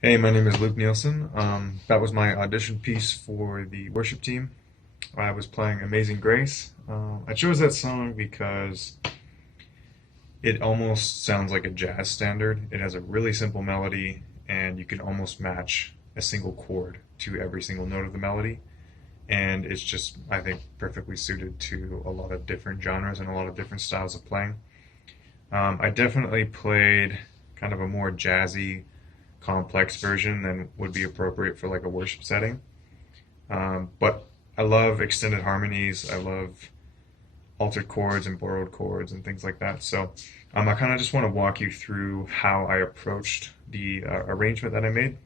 Hey, my name is Luke Nielsen. That was my audition piece for the worship team. I was playing Amazing Grace. I chose that song because it almost sounds like a jazz standard. It has a really simple melody, and you can almost match a single chord to every single note of the melody. And it's just, I think, perfectly suited to a lot of different genres and a lot of different styles of playing. I definitely played kind of a more jazzy, complex version than would be appropriate for like a worship setting. But I love extended harmonies. I love altered chords and borrowed chords and things like that. So I kind of just want to walk you through how I approached the arrangement that I made,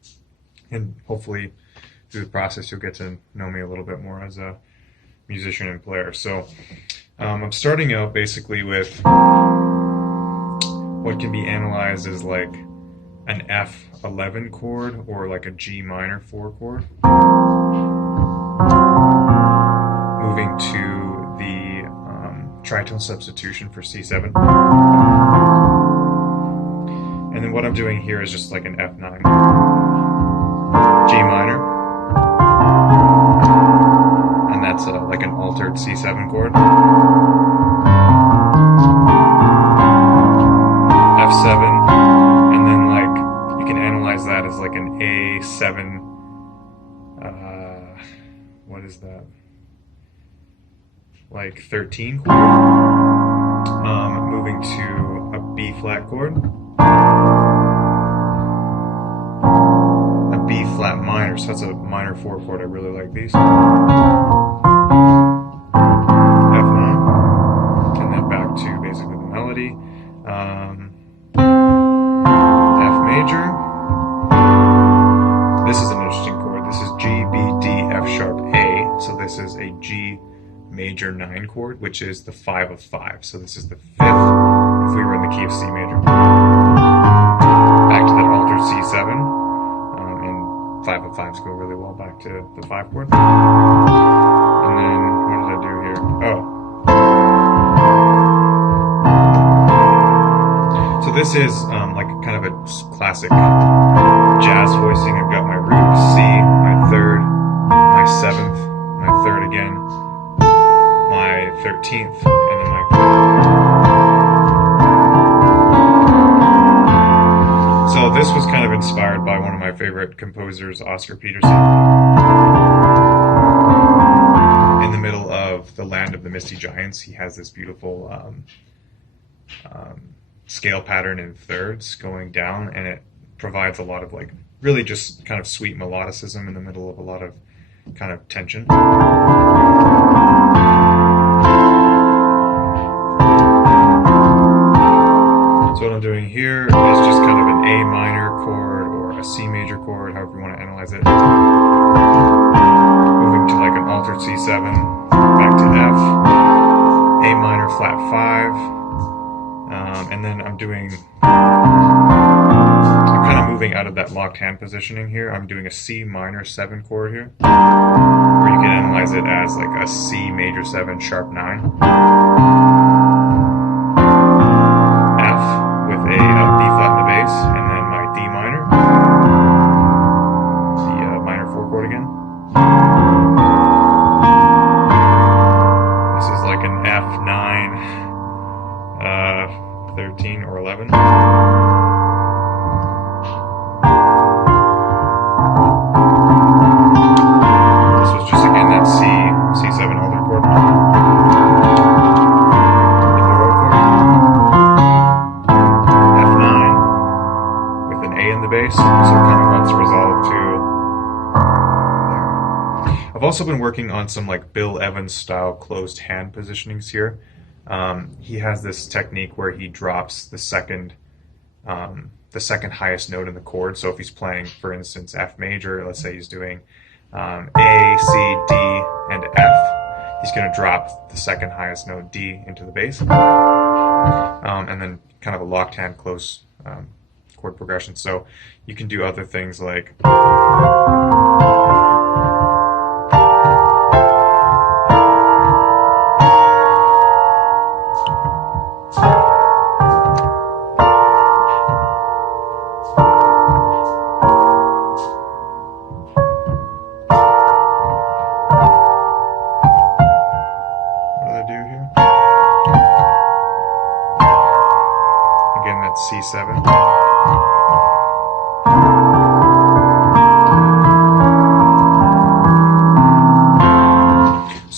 and hopefully through the process you'll get to know me a little bit more as a musician and player. So I'm starting out basically with what can be analyzed as like an F11 chord or like a G minor 4 chord, moving to the tritone substitution for C7. And then what I'm doing here is just like an F9, G minor, and that's like an altered C7 chord, F7, and then like you can analyze that as like an A7, what is that? Like 13 chord, moving to a B flat chord, a B flat minor, so that's a minor 4 chord. I really like these. F9, and then back to basically the melody. F major. This is an interesting chord. This is G, B, D, F sharp, A. So this is a G major 9 chord, which is the 5 of 5. So this is the 5th if we were in the key of C major. Back to that altered C7. And 5 of 5s go really well back to the 5 chord. And then what did I do here? So this is like kind of a classic jazz voicing. I've got my root C, my 3rd, my 7th, my 3rd again, my 13th, and then my. So this was kind of inspired by one of my favorite composers, Oscar Peterson. In the middle of The Land of the Misty Giants, he has this beautiful scale pattern in thirds going down, and it provides a lot of like really just kind of sweet melodicism in the middle of a lot of kind of tension. So what I'm doing here is just kind of an A minor chord or a C major chord, however you want to analyze it. Moving to like an altered C7, back to F, A minor flat 5, and then I'm kind of moving out of that locked hand positioning here. I'm doing a C minor 7 chord here, or you can analyze it as like a C major 7 sharp 9. F with a B flat in the bass, and then my D minor, the minor 4 chord again. This is like an F9, 13 or 11. C7 altered chord, the borrowed chord, F9 with an A in the bass, so it kind of wants to resolve to there. I've also been working on some like Bill Evans style closed hand positionings here. He has this technique where he drops the second highest note in the chord. So if he's playing, for instance, F major, let's say he's doing A, C, D, and F, he's going to drop the second highest note D into the bass, and then kind of a locked hand close chord progression. So you can do other things like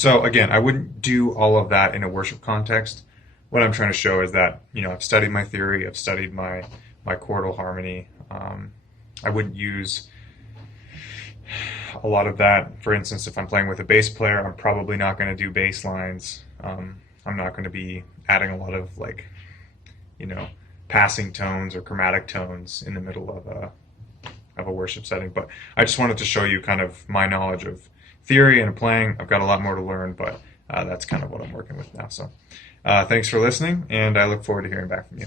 So again, I wouldn't do all of that in a worship context. What I'm trying to show is that, I've studied my theory, I've studied my chordal harmony. I wouldn't use a lot of that. For instance, if I'm playing with a bass player, I'm probably not going to do bass lines. I'm not going to be adding a lot of you know, passing tones or chromatic tones in the middle of a worship setting. But I just wanted to show you kind of my knowledge of theory and playing. I've got a lot more to learn, but that's kind of what I'm working with now. So thanks for listening, and I look forward to hearing back from you.